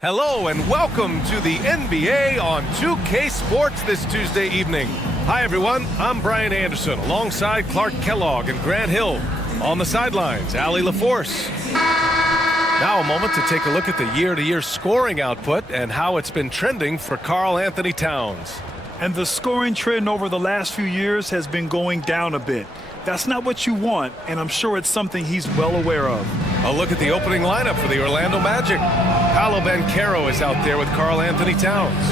Hello and welcome to the NBA on 2K Sports this Tuesday evening. Hi everyone, I'm Brian Anderson alongside Clark Kellogg and Grant Hill. On the sidelines, Allie LaForce. Now a moment to take a look at the year-to-year scoring output and how it's been trending for Karl Anthony Towns. And the scoring trend over the last few years has been going down a bit. That's not what you want, and I'm sure it's something he's well aware of. A look at the opening lineup for the Orlando Magic. Paolo Banchero is out there with Karl Anthony Towns.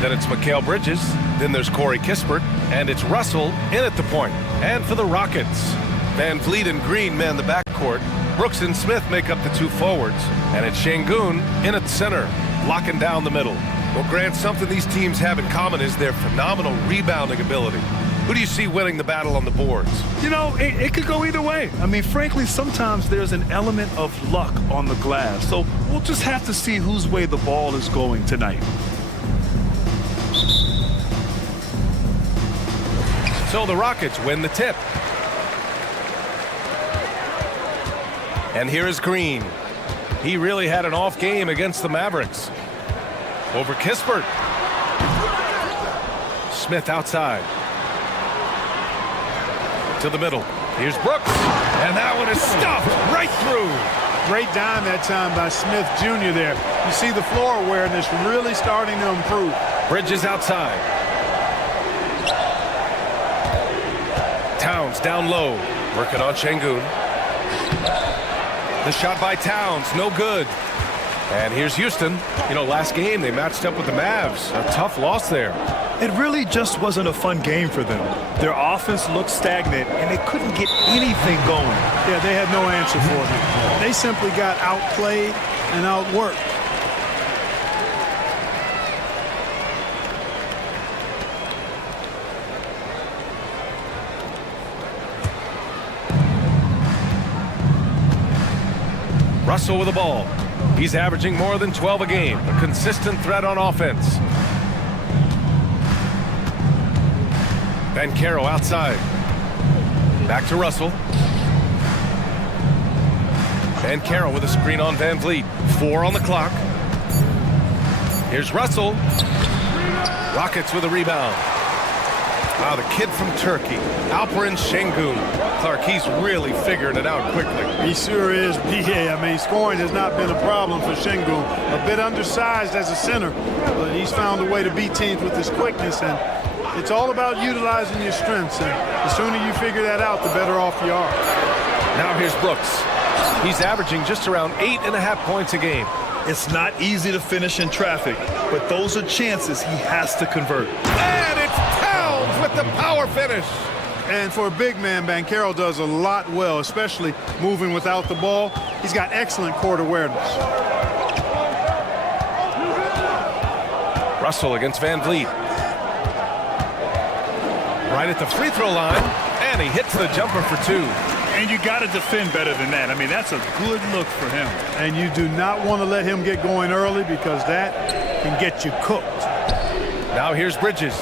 Then it's Mikal Bridges. Then there's Corey Kispert. And it's Russell in at the point. And for the Rockets, Van Vliet and Green man the backcourt. Brooks and Smith make up the two forwards. And it's Şengün in at center, locking down the middle. Well, Grant, something these teams have in common is their phenomenal rebounding ability. Who do you see winning the battle on the boards? You know, it could go either way. I mean, frankly, sometimes there's an element of luck on the glass. So we'll just have to see whose way the ball is going tonight. So the Rockets win the tip. And here is Green. He really had an off game against the Mavericks. Over Kispert. Smith outside. To the middle. Here's Brooks. And that one is stuffed right through. Great dime that time by Smith Jr. there. You see the floor awareness really starting to improve. Bridges outside. Towns down low. Working on Şengün. The shot by Towns, no good. And here's Houston. You know, last game they matched up with the Mavs. A tough loss there. It really just wasn't a fun game for them. Their offense looked stagnant, and they couldn't get anything going. Yeah, they had no answer for them. They simply got outplayed and outworked. Russell with the ball. He's averaging more than 12 a game. A consistent threat on offense. Banchero outside. Back to Russell. Banchero with a screen on Van Vliet. 4 on the clock. Here's Russell. Rockets with a rebound. Wow, the kid from Turkey, Alperen Şengün. Clark, he's really figured it out quickly. He sure is, BA. I mean, scoring has not been a problem for Şengün. A bit undersized as a center, but he's found a way to beat teams with his quickness, and it's all about utilizing your strengths, and the sooner you figure that out, the better off you are. Now here's Brooks. He's averaging just around 8.5 points a game. It's not easy to finish in traffic, but those are chances he has to convert. And it's Towns with the power finish. And for a big man, Banchero does a lot well, especially moving without the ball. He's got excellent court awareness. Russell against Van Vliet. Right at the free throw line, and he hits the jumper for 2. And you got to defend better than that. I mean, that's a good look for him. And you do not want to let him get going early because that can get you cooked. Now here's Bridges.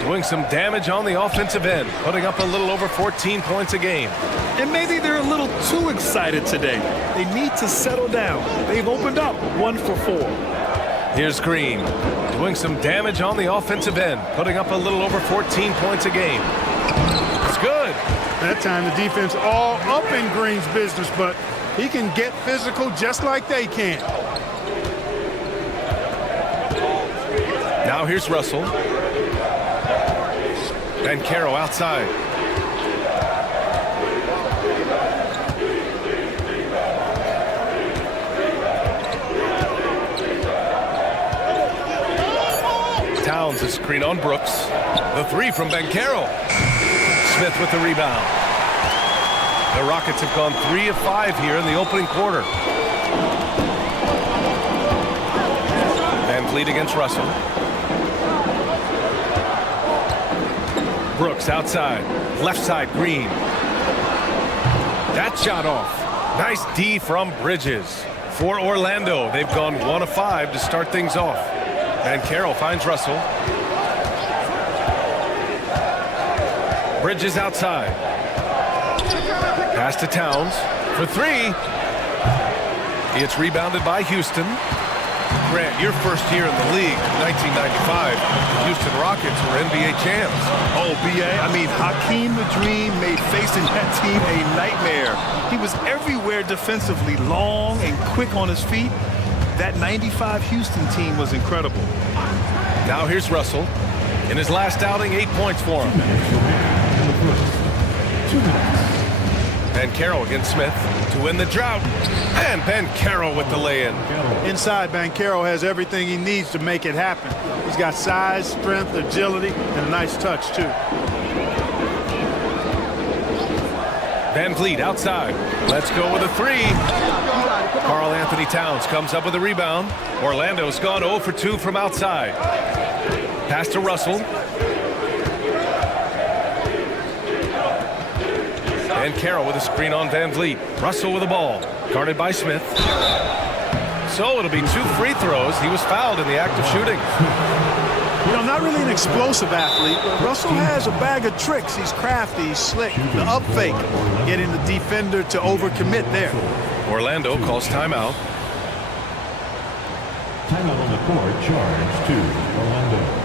Doing some damage on the offensive end, putting up a little over 14 points a game. And maybe they're a little too excited today. They need to settle down. They've opened up 1 for 4. Here's Green. Doing some damage on the offensive end, putting up a little over 14 points a game. It's good. That time the defense all up in Green's business, but he can get physical just like they can. Now here's Russell. Banchero outside. Towns a screen on Brooks. The 3 from Banchero. Smith with the rebound. The Rockets have gone 3 of 5 here in the opening quarter. VanVleet against Russell. Brooks outside. Left side, Green. That shot off. Nice D from Bridges. For Orlando, they've gone 1 of 5 to start things off. Banchero finds Russell. Bridges outside. Pass to Towns for 3. It's rebounded by Houston. Grant, your first year in the league, 1995, the Houston Rockets were NBA champs. Oh, B.A., I mean, Hakeem the Dream made facing that team a nightmare. He was everywhere defensively, long and quick on his feet. That 95 Houston team was incredible. Now here's Russell. In his last outing, 8 points for him. 2 minutes. Banchero against Smith to win the drought. And Banchero with the lay-in. Inside, Banchero has everything he needs to make it happen. He's got size, strength, agility, and a nice touch, too. VanVleet outside. Let's go with a 3. Karl-Anthony Towns comes up with a rebound. Orlando's gone 0 for 2 from outside. Pass to Russell. Banchero with a screen on VanVleet. Russell with the ball. Guarded by Smith. So it'll be 2 free throws. He was fouled in the act of shooting. You know, not really an explosive athlete, but Russell has a bag of tricks. He's crafty, he's slick. The up fake, getting the defender to overcommit there. Orlando calls timeout. Timeout on the court, charge to Orlando.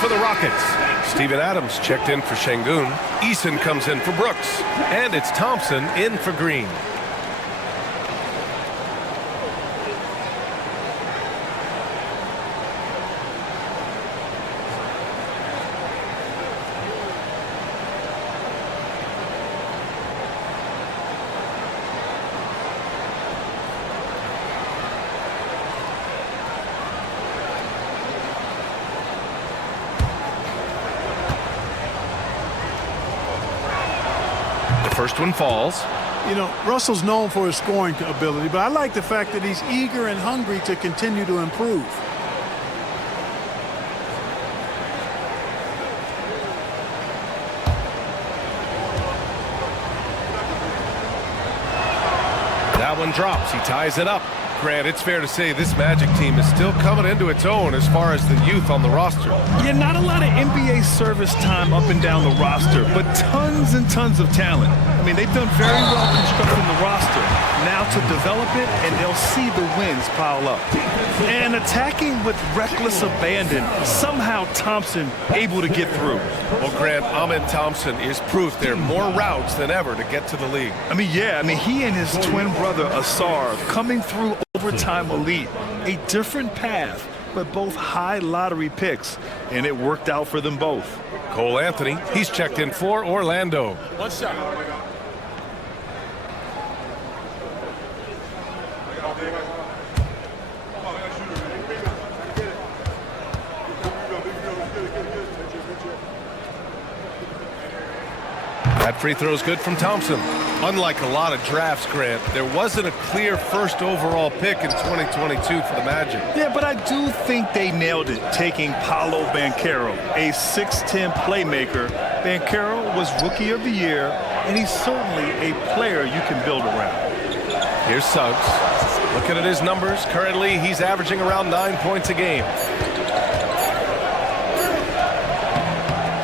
For the Rockets, Steven Adams checked in for Şengün. Eason comes in for Brooks. And it's Thompson in for Green. First one falls. You know, Russell's known for his scoring ability, but I like the fact that he's eager and hungry to continue to improve. That one drops. He ties it up. Grant, it's fair to say this Magic team is still coming into its own as far as the youth on the roster. Yeah, not a lot of NBA service time up and down the roster, but tons and tons of talent. I mean, they've done very well constructing the roster. Now to develop it, and they'll see the wins pile up. And attacking with reckless abandon, somehow Thompson able to get through. Well, Grant, Ahmed Thompson is proof there are more routes than ever to get to the league. I mean, he and his twin brother, Asar, coming through overtime elite. A different path, but both high lottery picks, and it worked out for them both. Cole Anthony, he's checked in for Orlando. One shot. That free throw is good from Thompson. Unlike a lot of drafts, Grant, there wasn't a clear first overall pick in 2022 for the Magic. Yeah, but I do think they nailed it, taking Paolo Banchero, a 6'10 playmaker. Banchero was Rookie of the Year, and he's certainly a player you can build around. Here's Suggs. Looking at his numbers, currently he's averaging around 9 points a game.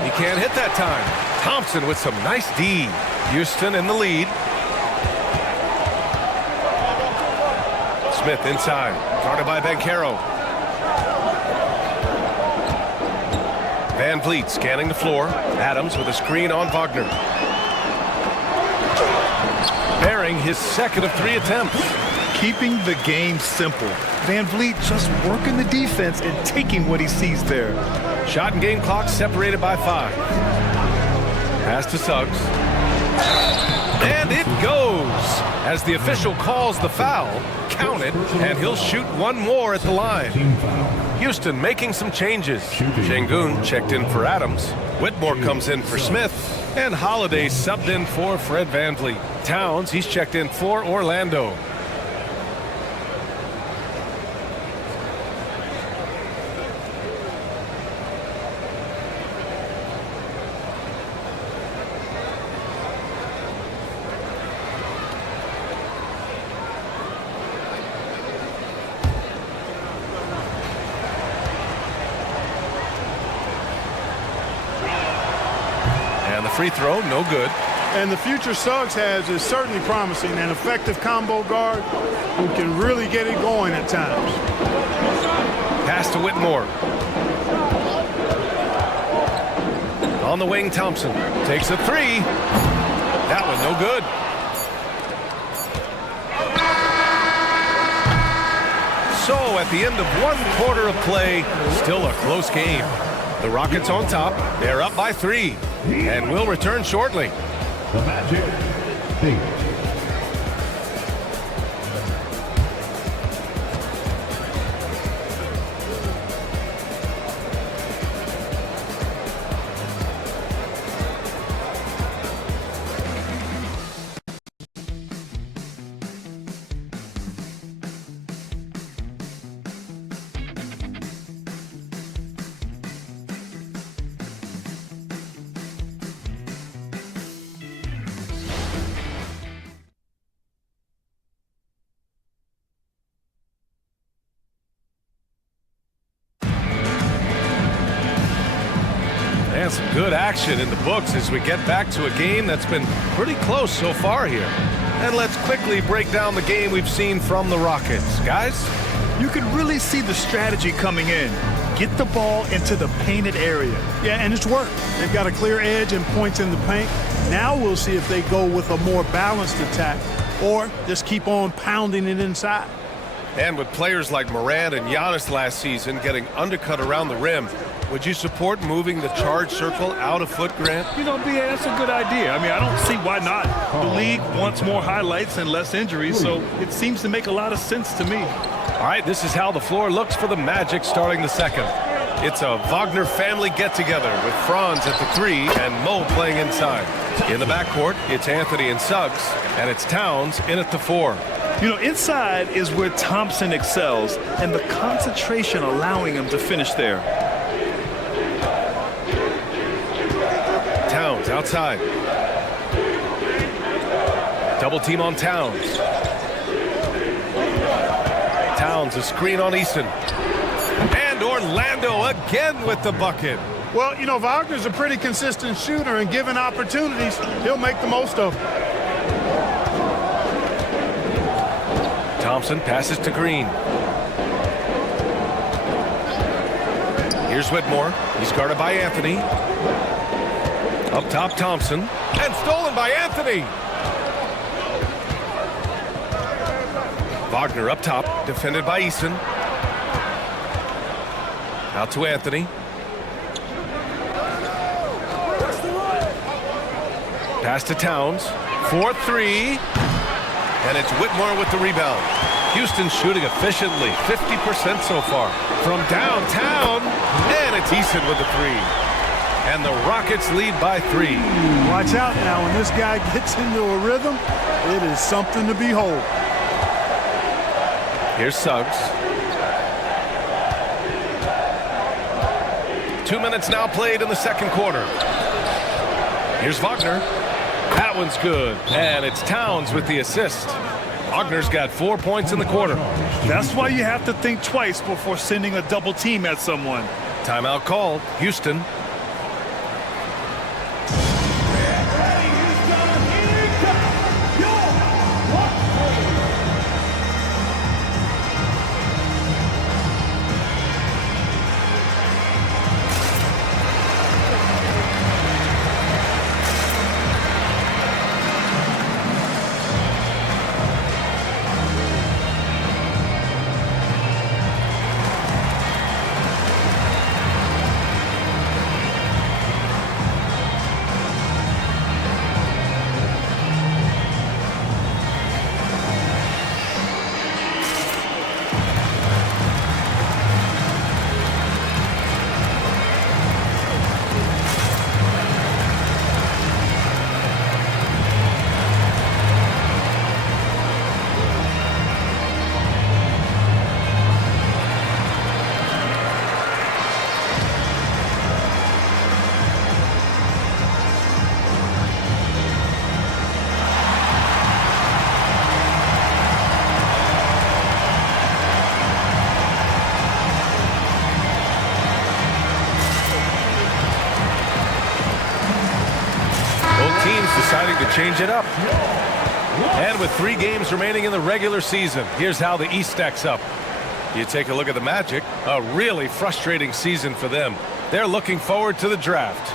He can't hit that time. Thompson with some nice D. Houston in the lead. Smith inside, guarded by Banchero. Van Vliet scanning the floor. Adams with a screen on Wagner. Bearing his second of 3 attempts. Keeping the game simple. Van Vliet just working the defense and taking what he sees there. Shot and game clock separated by 5. Pass to Suggs. And it goes. As the official calls the foul, count it, and he'll shoot one more at the line. Houston making some changes. Şengün checked in for Adams. Whitmore comes in for Smith. And Holiday subbed in for Fred VanVleet. Towns, he's checked in for Orlando. Free throw, no good. And the future Suggs has is certainly promising, an effective combo guard who can really get it going at times. Pass to Whitmore. On the wing, Thompson takes a 3. That one no good. So at the end of 1 quarter of play, still a close game. The Rockets on top. They're up by 3. And we'll return shortly. The Magic, 8. And some good action in the books as we get back to a game that's been pretty close so far here. And let's quickly break down the game we've seen from the Rockets. Guys? You can really see the strategy coming in. Get the ball into the painted area. Yeah, and it's worked. They've got a clear edge and points in the paint. Now we'll see if they go with a more balanced attack or just keep on pounding it inside. And with players like Morant and Giannis last season getting undercut around the rim, would you support moving the charge circle out a foot, Grant? You know, BA, that's a good idea. I mean, I don't see why not. The league wants more highlights and less injuries, so it seems to make a lot of sense to me. All right, this is how the floor looks for the Magic starting the second. It's a Wagner family get-together with Franz at the 3 and Mo playing inside. In the backcourt, it's Anthony and Suggs, and it's Towns in at the 4. You know, inside is where Thompson excels, and the concentration allowing him to finish there. Towns outside. Double team on Towns. Towns a screen on Eason. And Orlando again with the bucket. Well, you know, Wagner's a pretty consistent shooter, and given opportunities, he'll make the most of them. Thompson passes to Green. Here's Whitmore. He's guarded by Anthony. Up top, Thompson. And stolen by Anthony. Wagner up top, defended by Eason. Out to Anthony. Pass to Towns. 4-3. And it's Whitmore with the rebound. Houston shooting efficiently, 50% so far. From downtown, and it's Eason with the 3. And the Rockets lead by 3. Watch out now. When this guy gets into a rhythm, it is something to behold. Here's Suggs. 2 minutes now played in the second quarter. Here's Wagner. That one's good. And it's Towns with the assist. Wagner's got 4 points in the quarter. That's why you have to think twice before sending a double team at someone. Timeout called. Houston. Deciding to change it up. And with 3 games remaining in the regular season, here's how the East stacks up. You take a look at the Magic, a really frustrating season for them. They're looking forward to the draft.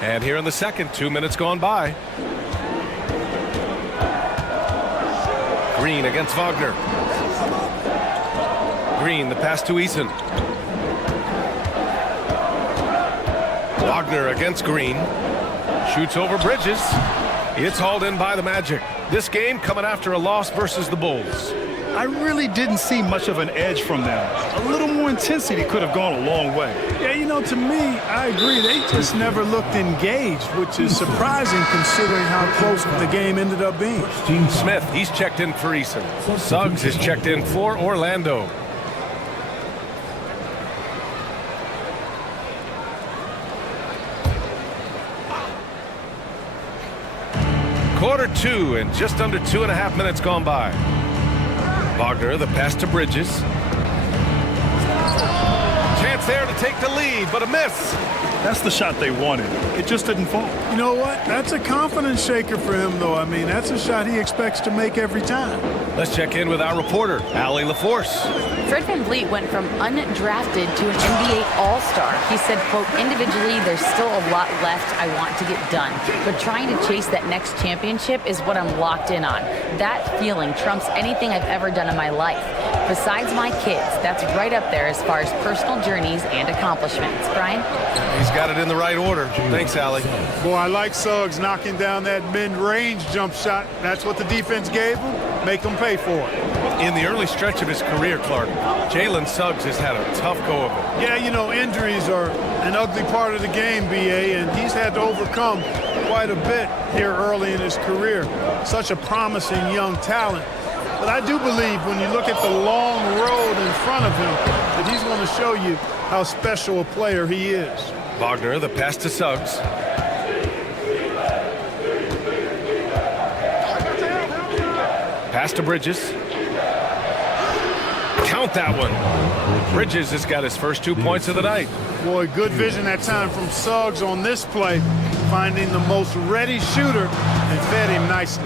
And here in the second, 2 minutes gone by. Green against Wagner. Green, the pass to Eason. Wagner against Green. Shoots over Bridges. It's hauled in by the Magic. This game coming after a loss versus the Bulls. I really didn't see much of an edge from them. A little more intensity could have gone a long way. Yeah, you know, to me, I agree. They just never looked engaged, which is surprising considering how close the game ended up being. Smith, he's checked in for Eason. Suggs is checked in for Orlando. Quarter 2 and just under 2.5 minutes gone by. Wagner, the pass to Bridges. Chance there to take the lead, but a miss. That's the shot they wanted. It just didn't fall. You know what? That's a confidence shaker for him, though. I mean, that's a shot he expects to make every time. Let's check in with our reporter, Allie LaForce. Fred VanVleet went from undrafted to an NBA All-Star. He said, quote, individually, there's still a lot left I want to get done. But trying to chase that next championship is what I'm locked in on. That feeling trumps anything I've ever done in my life. Besides my kids, that's right up there as far as personal journeys and accomplishments. Brian? He's got it in the right order. Thanks, Allie. Boy, I like Suggs knocking down that mid-range jump shot. That's what the defense gave him. Make them pay for it. In the early stretch of his career, Clark, Jalen Suggs has had a tough go of it. Yeah, you know, injuries are an ugly part of the game, B.A., and he's had to overcome quite a bit here early in his career. Such a promising young talent. But I do believe when you look at the long road in front of him that he's going to show you how special a player he is. Wagner, the pass to Suggs. Pass to Bridges. Count that one. Bridges has got his first 2 points of the night. Boy, good vision that time from Suggs on this play, finding the most ready shooter and fed him nicely.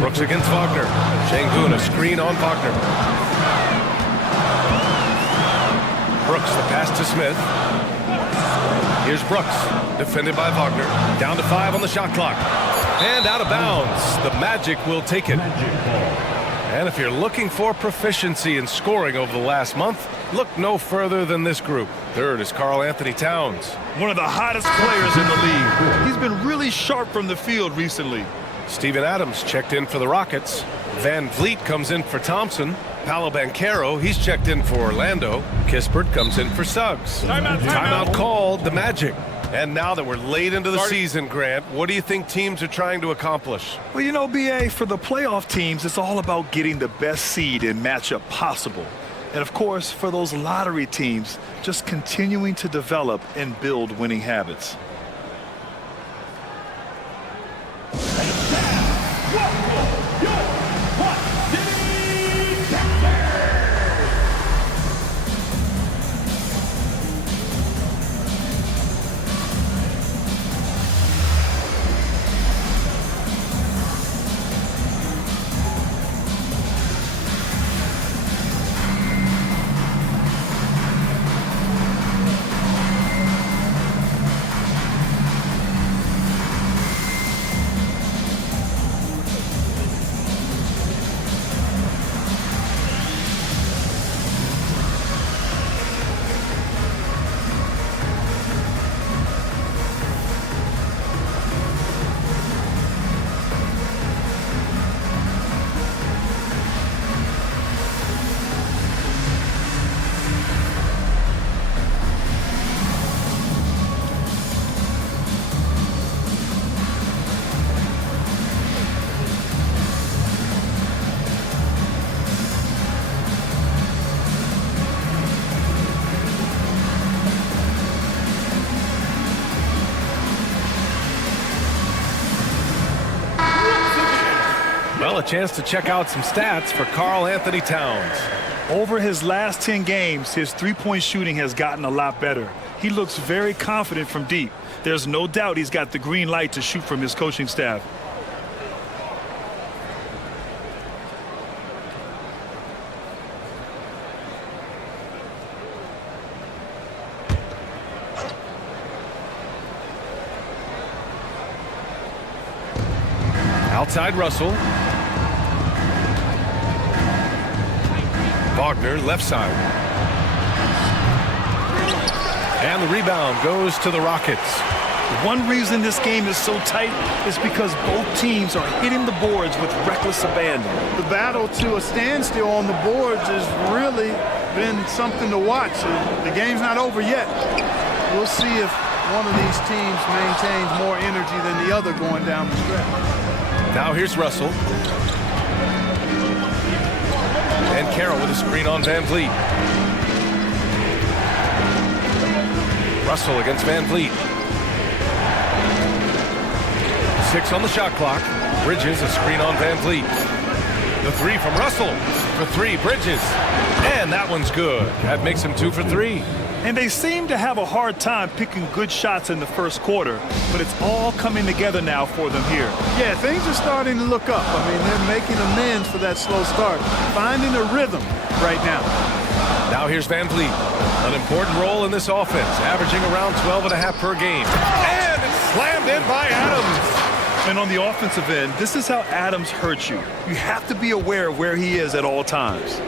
Brooks against Wagner. Sengun, a screen on Wagner. Brooks, the pass to Smith. Here's Brooks, defended by Wagner. Down to 5 on the shot clock. And out of bounds. The Magic will take it. And if you're looking for proficiency in scoring over the last month, look no further than this group. Third is Karl Anthony Towns. One of the hottest players in the league. He's been really sharp from the field recently. Steven Adams checked in for the Rockets. Van Vliet comes in for Thompson. Paolo Banchero, he's checked in for Orlando. Kispert comes in for Suggs. Timeout called the Magic. And now that we're late into the season, Grant, what do you think teams are trying to accomplish? Well, you know, B.A., for the playoff teams, it's all about getting the best seed and matchup possible. And, of course, for those lottery teams, just continuing to develop and build winning habits. Well, a chance to check out some stats for Karl Anthony Towns. Over his last 10 games, his three-point shooting has gotten a lot better. He looks very confident from deep. There's no doubt he's got the green light to shoot from his coaching staff. Outside Russell. Wagner, left side. And the rebound goes to the Rockets. One reason this game is so tight is because both teams are hitting the boards with reckless abandon. The battle to a standstill on the boards has really been something to watch. The game's not over yet. We'll see if one of these teams maintains more energy than the other going down the stretch. Now here's Russell. And Carroll with a screen on Van Vliet. Russell against Van Vliet. 6 on the shot clock. Bridges, a screen on Van Vliet. The three from Russell. For three, Bridges. And that one's good. That makes him 2 for 3. And they seem to have a hard time picking good shots in the first quarter, but it's all coming together now for them here. Yeah, things are starting to look up. I mean, they're making amends for that slow start, finding a rhythm right now. Now here's Van Vliet. An important role in this offense, averaging around 12.5 per game. And it's slammed in by Adams. And on the offensive end, this is how Adams hurts you. You have to be aware of where he is at all times.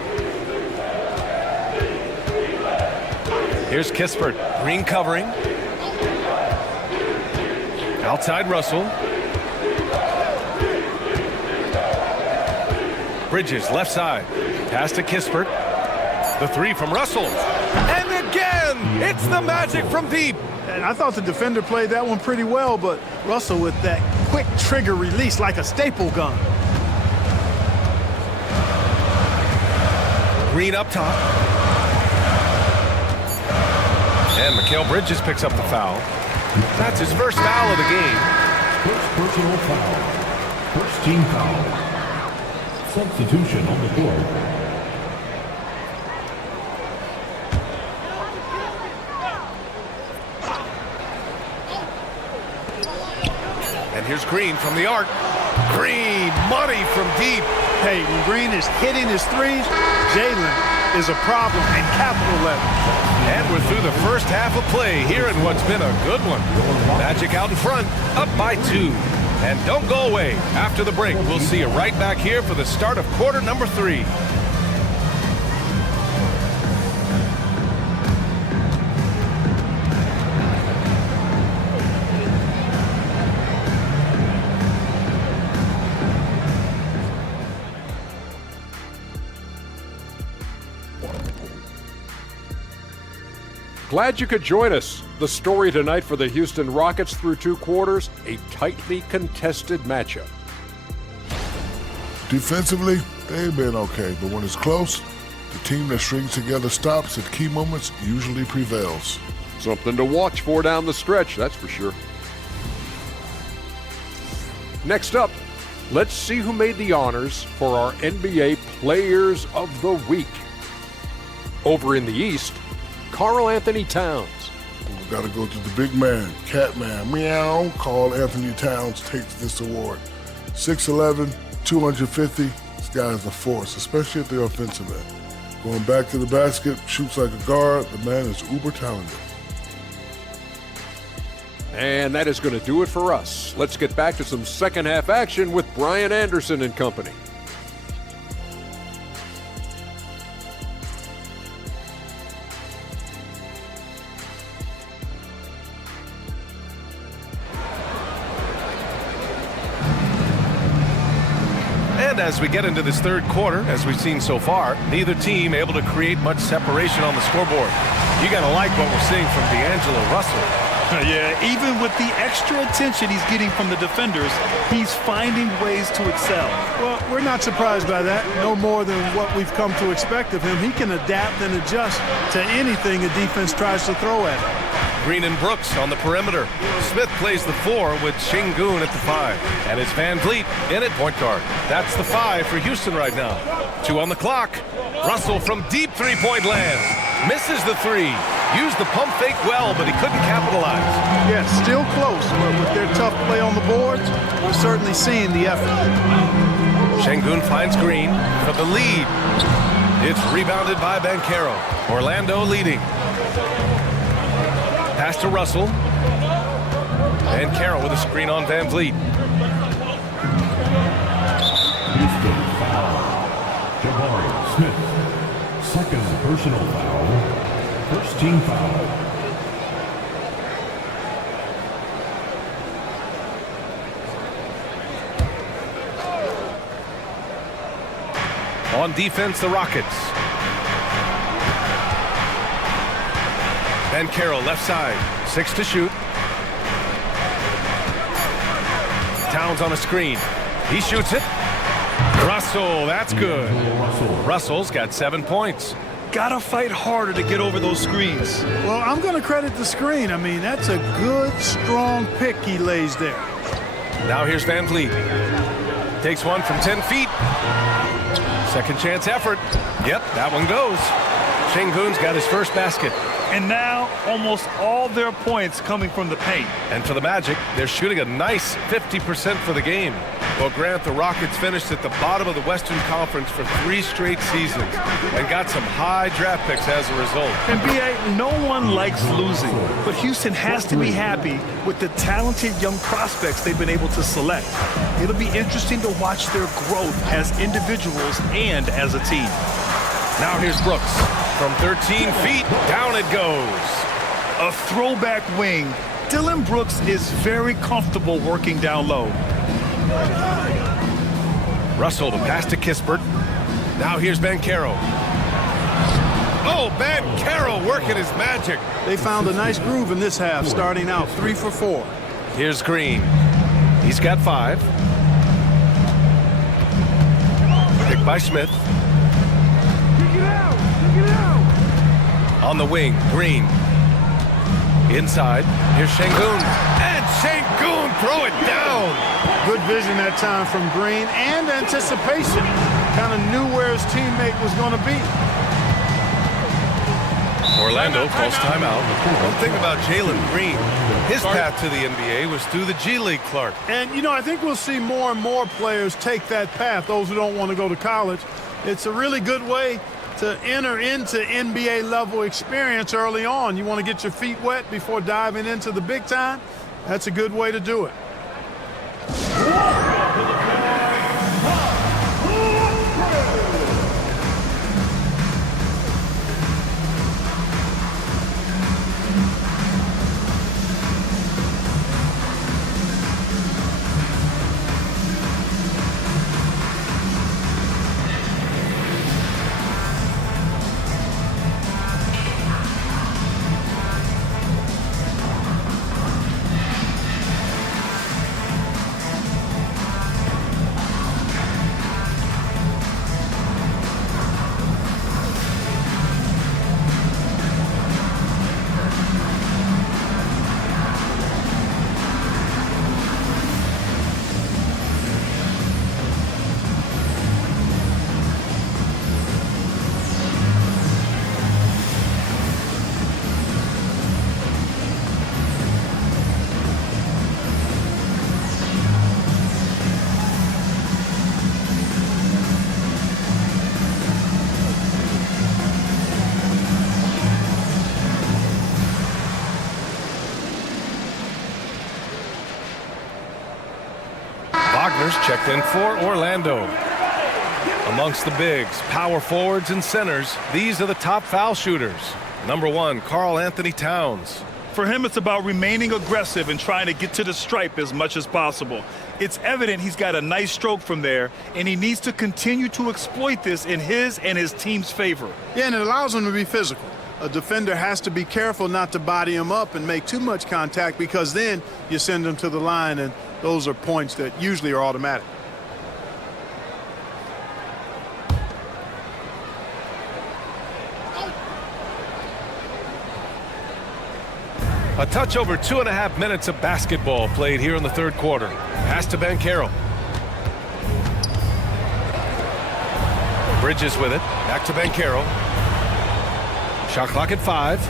Here's Kispert, green covering. Outside Russell. Bridges, left side. Pass to Kispert. The three from Russell. And again, it's the Magic from deep. And I thought the defender played that one pretty well, but Russell with that quick trigger release like a staple gun. Green up top. And Mikal Bridges picks up the foul. That's his first foul of the game. First personal foul. First team foul. Substitution on the board. And here's Green from the arc. Green, money from deep. Hey, when Green is hitting his threes, Jalen is a problem in capital letters. And we're through the first half of play here in what's been a good one. Magic out in front, up by 2. And don't go away. After the break, we'll see you right back here for the start of quarter number 3. Glad you could join us. The story tonight for the Houston Rockets through 2 quarters, a tightly contested matchup. Defensively, they've been okay, but when it's close, the team that strings together stops at key moments usually prevails. Something to watch for down the stretch, that's for sure. Next up, let's see who made the honors for our NBA Players of the Week. Over in the East, Karl Anthony Towns. We've got to go to the big man, Catman, meow. Karl Anthony Towns takes this award. 6'11", 250. This guy's a force, especially at the offensive end. Going back to the basket, shoots like a guard. The man is uber talented. And that is going to do it for us. Let's get back to some second half action with Brian Anderson and company. And as we get into this third quarter, as we've seen so far, neither team able to create much separation on the scoreboard. You got to like what we're seeing from D'Angelo Russell. Yeah, even with the extra attention he's getting from the defenders, he's finding ways to excel. Well, we're not surprised by that. No more than what we've come to expect of him. He can adapt and adjust to anything a defense tries to throw at him. Green and Brooks on the perimeter. Smith plays the 4 with Şengün at the 5. And it's Van Vliet in at point guard. That's the 5 for Houston right now. 2 on the clock. Russell from deep three-point land. Misses the 3. Used the pump fake well, but he couldn't capitalize. Yes, still close, but with their tough play on the boards, we're certainly seeing the effort. Şengün finds Green for the lead. It's rebounded by Banchero. Orlando leading. Pass to Russell. And Carroll with a screen on Van Vliet. Houston foul. Jabari Smith. Second personal foul. First team foul. On defense, the Rockets. Banchero left side. 6 to shoot. Towns on a screen. He shoots it. Russell, that's good. Russell's got 7 points. Gotta fight harder to get over those screens. Well, I'm going to credit the screen. I mean, that's a good, strong pick he lays there. Now here's Van Vliet. Takes one from 10 feet. Second chance effort. Yep, that one goes. Şengün's got his first basket. And now almost all their points coming from the paint. And for the Magic, they're shooting a nice 50% for the game. Well, Grant, the Rockets finished at the bottom of the Western Conference for 3 straight seasons and got some high draft picks as a result. And B.A., no one likes losing, but Houston has to be happy with the talented young prospects they've been able to select. It'll be interesting to watch their growth as individuals and as a team. Now here's Brooks. From 13 feet, down it goes. A throwback wing. Dillon Brooks is very comfortable working down low. Russell to pass to Kispert. Now here's Banchero. Oh, Banchero working his magic. They found a nice groove in this half, starting out 3 for 4. Here's Green. He's got 5. Picked by Smith. On the wing, Green. Inside, here's Şengün. And Şengün throw it down. Good vision that time from Green and anticipation. Kind of knew where his teammate was going to be. Orlando calls timeout. One thing about Jalen Green, his path to the NBA was through the G League, Clark. And, you know, I think we'll see more and more players take that path, those who don't want to go to college. It's a really good way to enter into NBA level experience early on. You want to get your feet wet before diving into the big time? That's a good way to do it. Wagner's checked in for Orlando. Amongst the bigs, power forwards, and centers, these are the top foul shooters. Number 1, Karl-Anthony Towns. For him, it's about remaining aggressive and trying to get to the stripe as much as possible. It's evident he's got a nice stroke from there, and he needs to continue to exploit this in his and his team's favor. Yeah, and it allows him to be physical. A defender has to be careful not to body him up and make too much contact, because then you send him to the line, and those are points that usually are automatic. A touch over 2.5 minutes of basketball played here in the third quarter. Pass to Banchero. Bridges with it. Back to Banchero. Shot clock at 5.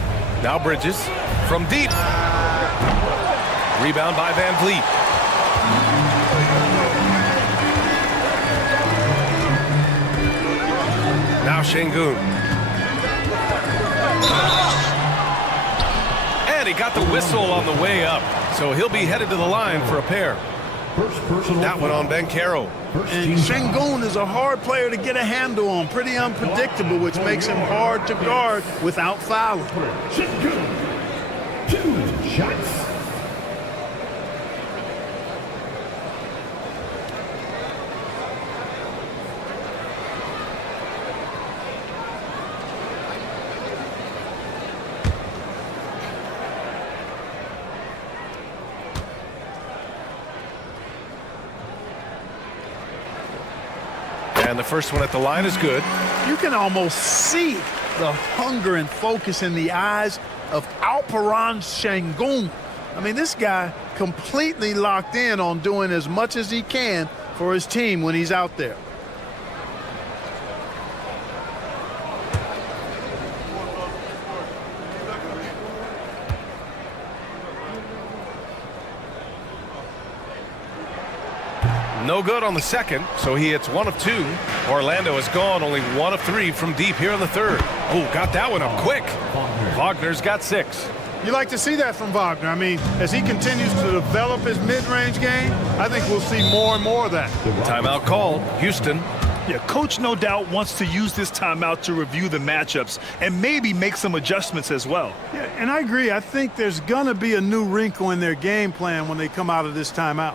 Now Bridges from deep. Rebound by Van Vliet. Now Şengün. And he got the whistle on the way up, so he'll be headed to the line for a pair. That one on Banchero. And Şengün is a hard player to get a handle on, pretty unpredictable, which makes him hard to guard without fouling. Şengün. 2 shots. And the first one at the line is good. You can almost see the hunger and focus in the eyes of Alperen Şengün. I mean, this guy completely locked in on doing as much as he can for his team when he's out there. No good on the second, so he hits 1 of 2. Orlando has gone only 1 of 3 from deep here in the third. Oh, got that one up quick. Wagner's got 6. You like to see that from Wagner. I mean, as he continues to develop his mid-range game, I think we'll see more and more of that. Timeout called. Houston. Yeah, coach no doubt wants to use this timeout to review the matchups and maybe make some adjustments as well. Yeah, and I agree. I think there's going to be a new wrinkle in their game plan when they come out of this timeout.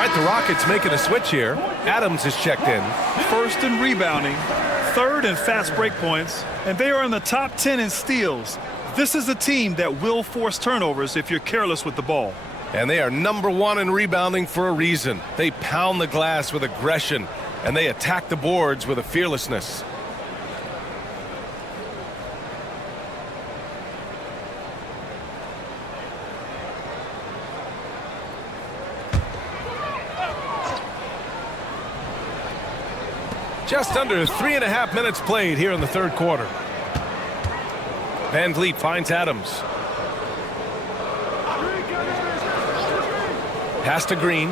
right, the Rockets making a switch here. Adams is checked in. First in rebounding, third in fast break points, and they are in the top 10 in steals. This is a team that will force turnovers if you're careless with the ball. And they are number 1 in rebounding for a reason. They pound the glass with aggression, and they attack the boards with a fearlessness. Just under 3.5 minutes played here in the third quarter. Van Vliet finds Adams. Pass to Green.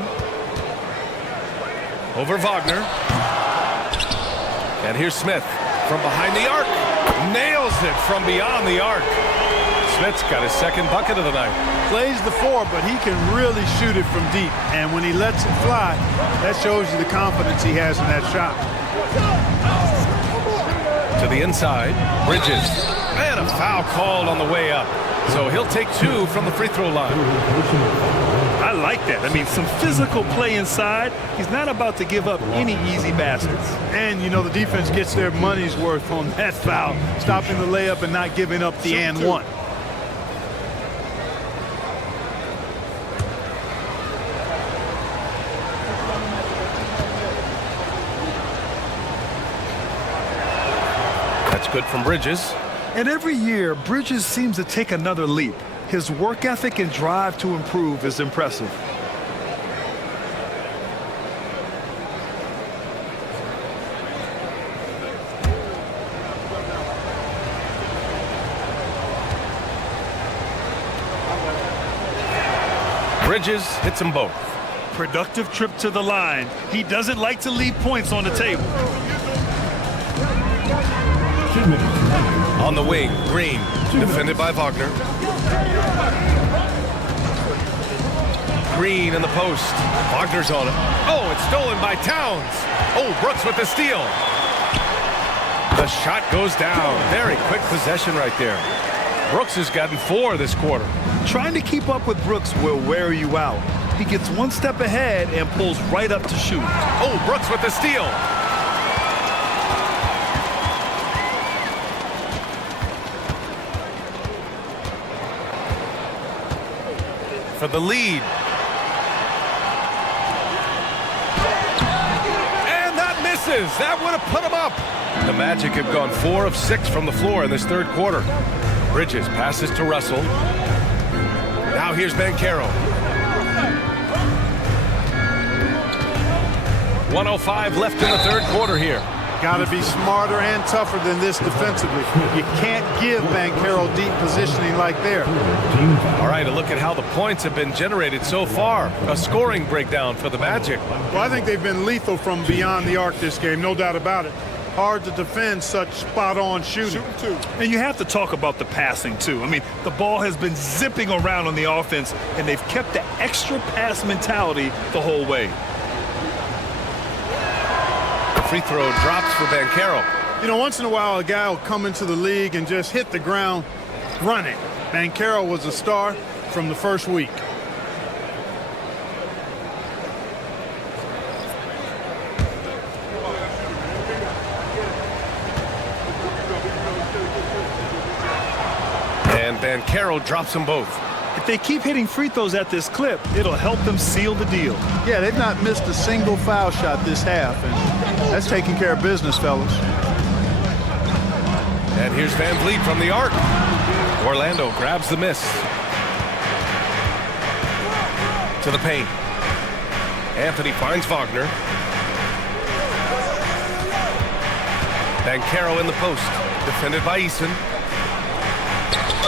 Over Wagner. And here's Smith from behind the arc. Nails it from beyond the arc. Smith's got his second bucket of the night. Plays the 4, but he can really shoot it from deep. And when he lets it fly, that shows you the confidence he has in that shot. To the inside, Bridges. And a foul called on the way up. So he'll take 2 from the free throw line. I like that. I mean, some physical play inside. He's not about to give up any easy baskets. And, you know, the defense gets their money's worth on that foul, stopping the layup and not giving up the and one. That's good from Bridges. And every year, Bridges seems to take another leap. His work ethic and drive to improve is impressive. Bridges hits them both. Productive trip to the line. He doesn't like to leave points on the table. On the wing, Green, defended by Wagner. Green in the post. Wagner's on it. Oh, it's stolen by Towns. Oh, Brooks with the steal. The shot goes down. Very quick possession right there. Brooks has gotten 4 this quarter. Trying to keep up with Brooks will wear you out. He gets one step ahead and pulls right up to shoot. Oh, Brooks with the steal. For the lead. And that misses. That would have put him up. The Magic have gone 4 of 6 from the floor in this third quarter. Bridges passes to Russell. Now here's Banchero. 1:05 left in the third quarter here. Got to be smarter and tougher than this defensively. You can't give Banchero deep positioning like there. All right, a look at how the points have been generated so far. A scoring breakdown for the Magic. Well, I think they've been lethal from beyond the arc this game, no doubt about it. Hard to defend such spot-on shooting. And you have to talk about the passing, too. I mean, the ball has been zipping around on the offense, and they've kept the extra pass mentality the whole way. Free throw drops for Banchero. You know, once in a while, a guy will come into the league and just hit the ground running. Banchero was a star from the first week. And Banchero drops them both. If they keep hitting free throws at this clip, it'll help them seal the deal. Yeah, they've not missed a single foul shot this half, and that's taking care of business, fellas. And here's Van Vliet from the arc. Orlando grabs the miss. To the paint. Anthony finds Wagner. Banchero in the post. Defended by Eason.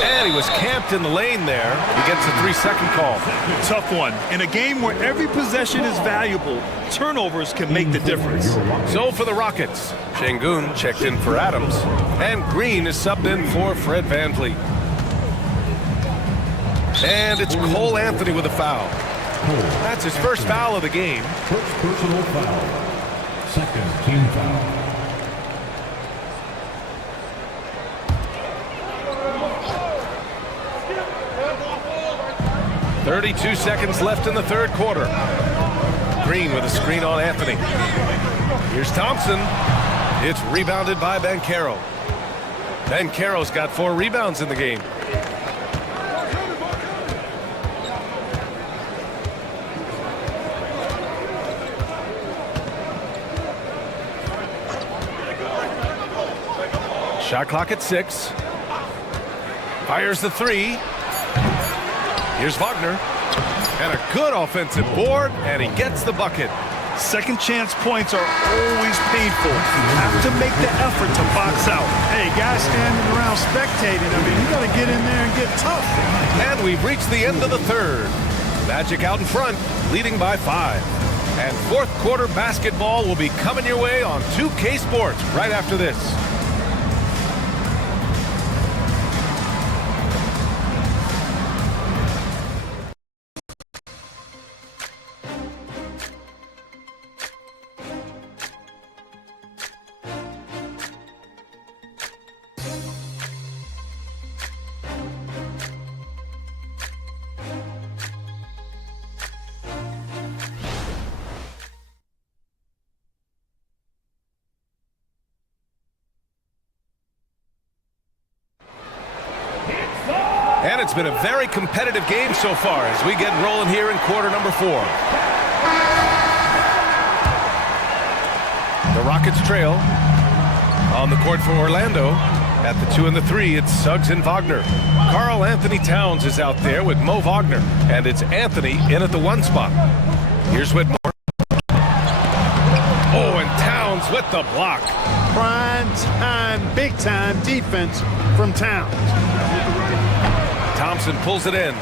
And he was camped in the lane there. He gets a 3-second call. Tough one. In a game where every possession is valuable, turnovers can make the difference. So for the Rockets, Şengün checked in for Adams. And Green is subbed in for Fred Van Vliet. And it's Cole Anthony with a foul. That's his first foul of the game. First personal foul. Second team foul. 32 seconds left in the third quarter. screen with a screen on Anthony. Here's Thompson. It's rebounded by Banchero. Banchero's got 4 rebounds in the game. Shot clock at 6. Fires the 3. Here's Wagner. And a good offensive board, and he gets the bucket. Second chance points are always painful. You have to make the effort to box out. Hey, guys standing around spectating, I mean, you got to get in there and get tough. And we've reached the end of the third. Magic out in front, leading by 5. And fourth quarter basketball will be coming your way on 2K Sports right after this. And it's been a very competitive game so far as we get rolling here in quarter number 4. The Rockets trail. On the court for Orlando. At the 2 and the 3, it's Suggs and Wagner. Karl Anthony Towns is out there with Mo Wagner. And it's Anthony in at the 1 spot. Here's Whitmore. Oh, and Towns with the block. Prime time, big time defense from Towns. Thompson pulls it in.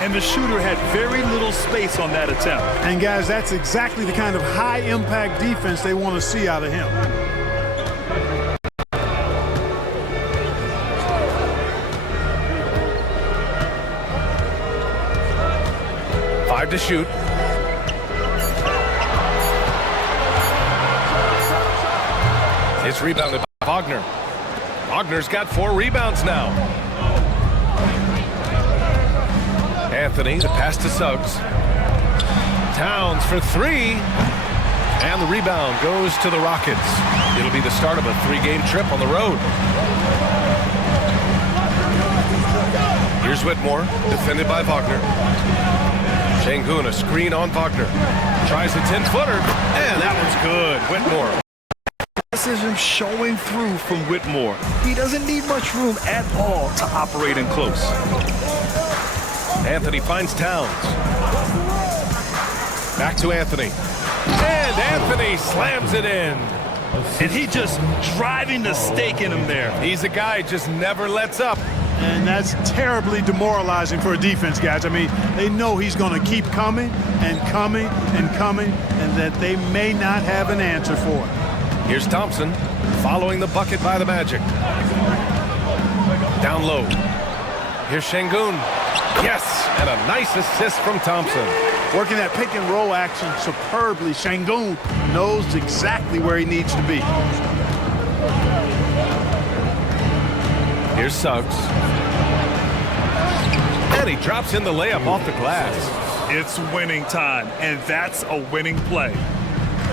And the shooter had very little space on that attempt. And guys, that's exactly the kind of high impact defense they want to see out of him. Five to shoot. It's rebounded by Wagner. Wagner's got 4 rebounds now. Anthony, the pass to Suggs. Towns for 3. And the rebound goes to the Rockets. It'll be the start of a 3-game trip on the road. Here's Whitmore, defended by Wagner. Sengun, a screen on Wagner. Tries a 10-footer, and that one's good. Whitmore. Precision showing through from Whitmore. He doesn't need much room at all to operate in close. Anthony finds Towns. Back to Anthony. And Anthony slams it in. And he just driving the stake in him there. He's a guy just never lets up. And that's terribly demoralizing for a defense, guys. I mean, they know he's going to keep coming and coming and coming, and that they may not have an answer for it. Here's Thompson following the bucket by the Magic. Down low. Here's Sengun. Yes, and a nice assist from Thompson. Working that pick and roll action superbly. Sengun knows exactly where he needs to be. Here's Suggs. And he drops in the layup off the glass. It's winning time, and that's a winning play.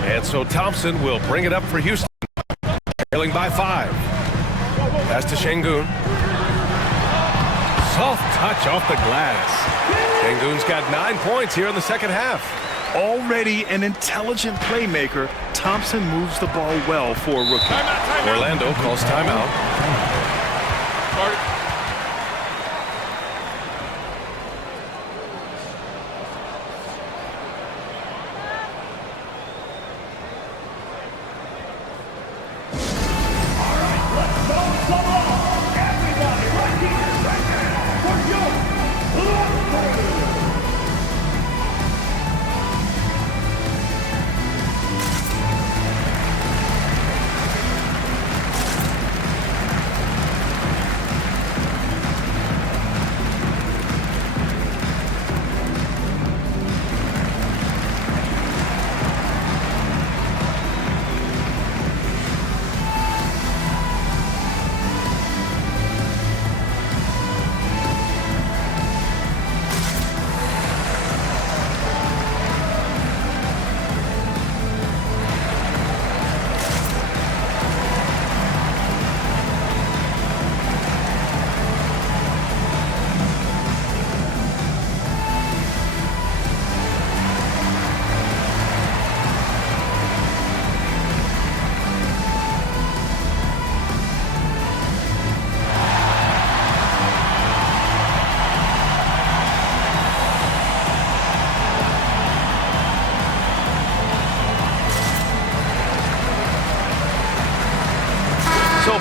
And so Thompson will bring it up for Houston. Trailing by 5. Pass to Sengun. Soft touch off the glass. Sengun's got 9 points here in the second half. Already an intelligent playmaker, Thompson moves the ball well for a rookie. Orlando calls timeout.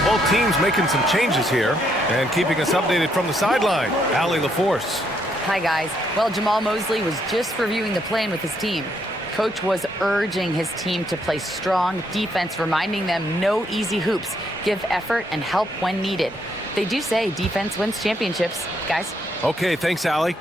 both teams making some changes here and keeping us updated from the sideline. Allie LaForce. Hi, guys. Well, Jamal Mosley was just reviewing the plan with his team. Coach was urging his team to play strong defense, reminding them no easy hoops, give effort, and help when needed. They do say defense wins championships, guys. Okay, thanks, Allie.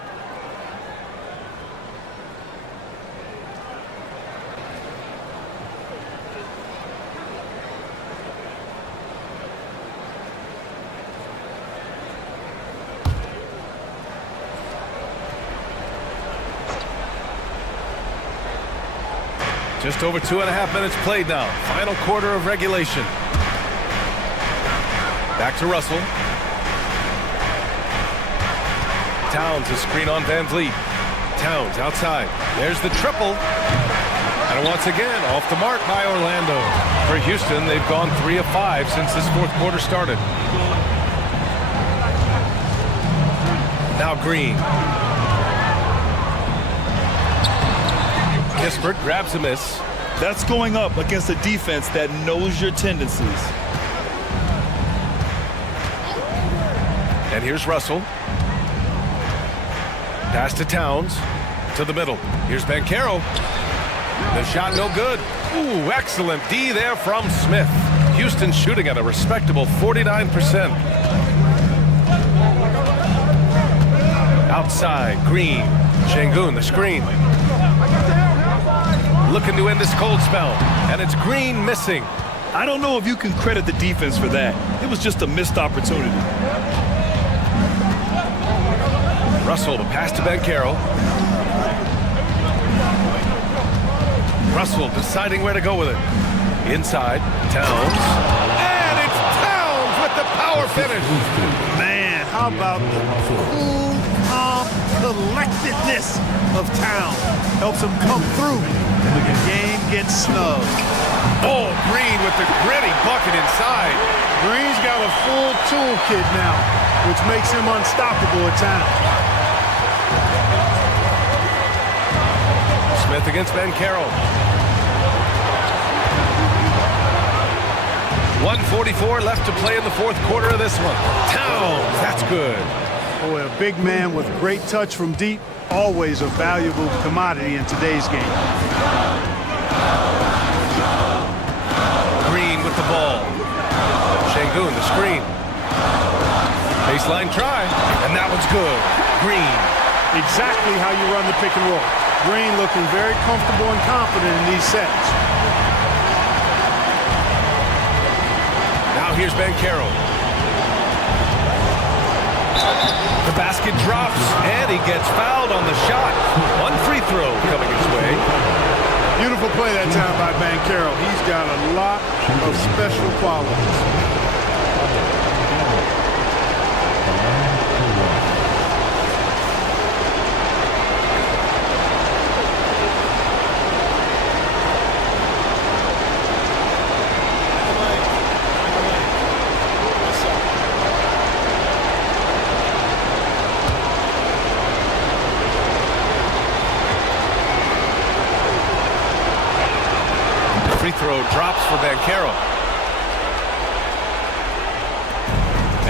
Just over 2.5 minutes played now. Final quarter of regulation. Back to Russell. Towns, a screen on Van Vliet. Towns outside. There's the triple. And once again, off the mark by Orlando. For Houston, they've gone 3 of 5 since this fourth quarter started. Now Green. Kispert grabs a miss. That's going up against a defense that knows your tendencies. And here's Russell. Pass to Towns. To the middle. Here's Banchero. The shot no good. Ooh, excellent D there from Smith. Houston shooting at a respectable 49%. Outside, Green. Şengün, the screen. Looking to end this cold spell. And it's Green missing. I don't know if you can credit the defense for that. It was just a missed opportunity. Russell, the pass to Banchero. Russell deciding where to go with it. Inside, Towns. And it's Towns with the power finish. Man, how about the cool, calm collectedness of Towns? Helps him come through when the game gets snug. Oh, Green with the gritty bucket inside. Green's got a full toolkit now, which makes him unstoppable at times. Smith against Banchero. 1:44 left to play in the fourth quarter of this one. Towns, that's good. Boy, a big man with great touch from deep, always a valuable commodity in today's game. Green with the ball. Şengün, the screen. Baseline try, and that one's good. Green. Exactly how you run the pick and roll. Green looking very comfortable and confident in these sets. Now here's Banchero. The basket drops, and he gets fouled on the shot. One free throw coming his way. Beautiful play that time by Banchero. He's got a lot of special qualities. Free throw drops for Banchero.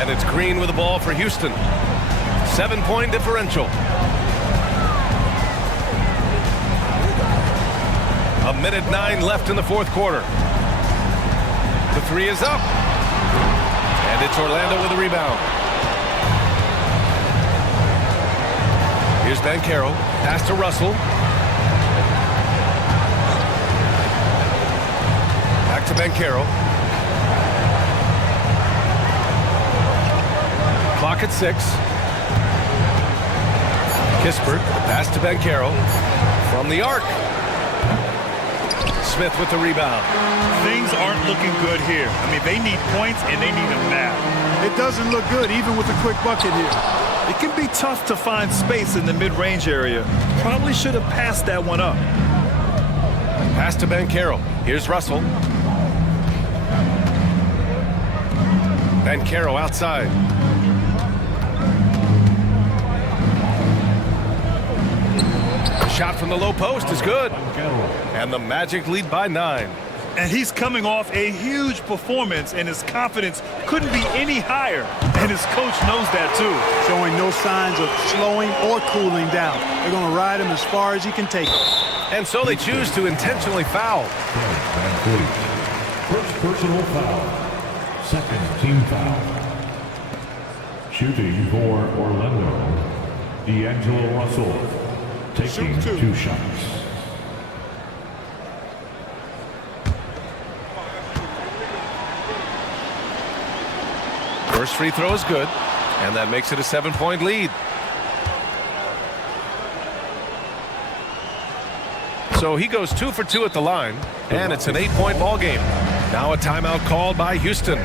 And it's Green with the ball for Houston. 7-point differential. A minute 9 left in the fourth quarter. The three is up. And it's Orlando with a rebound. Here's Banchero. Pass to Russell. Back to Banchero. Clock at 6. Kispert, pass to Banchero. From the arc. Smith with the rebound. Things aren't looking good here. I mean, they need points, and they need them now. It doesn't look good, even with a quick bucket here. It can be tough to find space in the mid-range area. Probably should have passed that one up. Pass to Banchero. Here's Russell. Banchero outside. The shot from the low post is good. And the Magic lead by 9. And he's coming off a huge performance, and his confidence couldn't be any higher. And his coach knows that, too. Showing no signs of slowing or cooling down. They're going to ride him as far as he can take him. And so they choose to intentionally foul. Van Fleet. First personal foul. Second team foul. Shooting for Orlando, D'Angelo Russell. Taking 2 shots. First free throw is good, and that makes it a 7-point lead. So he goes 2 for 2 at the line, and it's an 8-point ball game. Now a timeout called by Houston.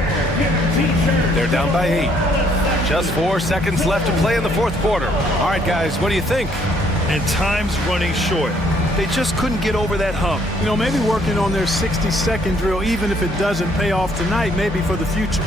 They're down by 8. Just 4 seconds left to play in the fourth quarter. All right, guys, what do you think? And time's running short. They just couldn't get over that hump. You know, maybe working on their 60-second drill, even if it doesn't pay off tonight, maybe for the future.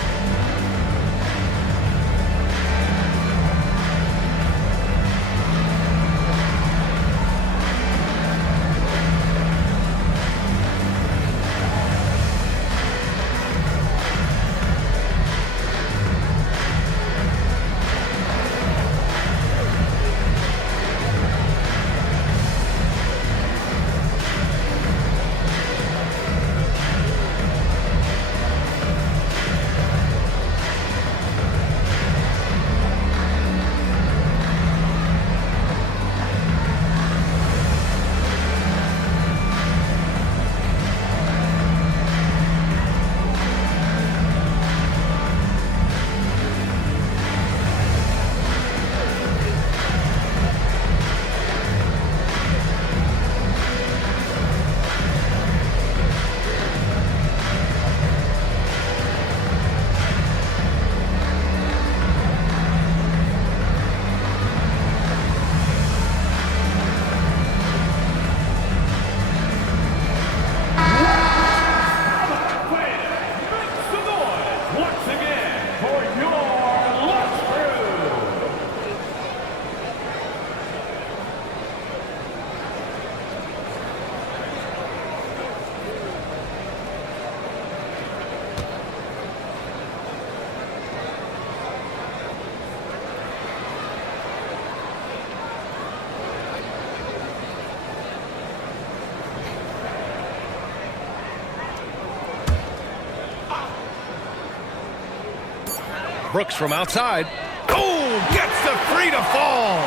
Brooks from outside. Oh, gets the free to fall.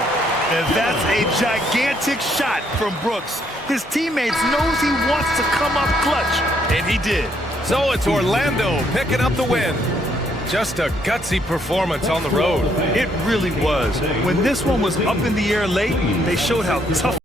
And that's a gigantic shot from Brooks. His teammates knows he wants to come up clutch, and he did. So it's Orlando picking up the win. Just a gutsy performance on the road. It really was. When this one was up in the air late, they showed how tough